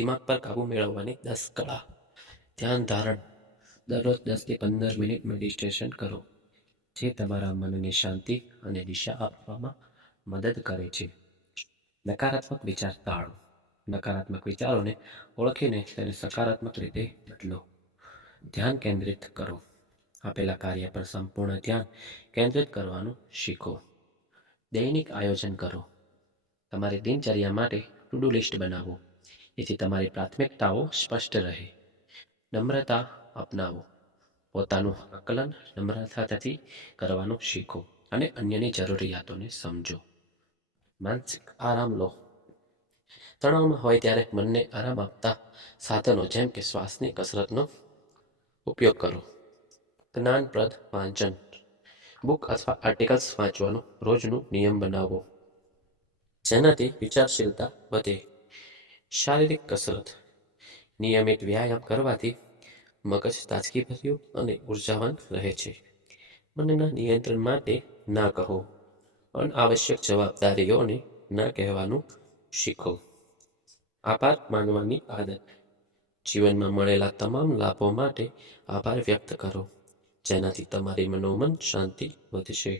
દિમાગ પર કાબુ મેળવવાની 10 કળા. ધ્યાન ધારણ. દરરોજ 10 થી 15 મિનિટ મેડિટેશન કરો, જે તમારા મનને શાંતિ અને દિશા આપવામાં મદદ કરે છે. નકારાત્મક વિચાર ટાળો. નકારાત્મક વિચારોને ઓળખીને તેને સકારાત્મક રીતે બદલો. ધ્યાન કેન્દ્રિત કરો. આપેલા કાર્ય પર સંપૂર્ણ ધ્યાન કેન્દ્રિત કરવાનું શીખો. દૈનિક આયોજન કરો. તમારી દિનચર્યા માટે ટુ ડુ લિસ્ટ બનાવો, જેથી તમારી પ્રાથમિકતાઓ સ્પષ્ટ રહે. નમ્રતા અપનાવો. પોતાનું આકલન નમ્રતાથી કરવાનું શીખો અને અન્યની જરૂરિયાતોને સમજો. માનસિક આરામ લો. તણાવમાં હોય ત્યારે મનને આરામ આપતા સાધનો જેમ કે શ્વાસની કસરતનો ઉપયોગ કરો. જ્ઞાનપ્રદ વાંચન. બુક અથવા આર્ટિકલ્સ વાંચવાનો રોજનું નિયમ બનાવો, જેનાથી વિચારશીલતા વધે. શારીરિક કસરત. નિયમિત વ્યાયામ કરવાથી મગજ તાજગીભર્યું અને ઉર્જાવાન રહે છે. મનના નિયંત્રણ માટે ના કહો. અનાવશ્યક જવાબદારીઓને ના કહેવાનું શીખો. આભાર માનવાની આદત. જીવનમાં મળેલા તમામ લાભો માટે આભાર વ્યક્ત કરો, જેનાથી તમારી મનોમન શાંતિ વધશે.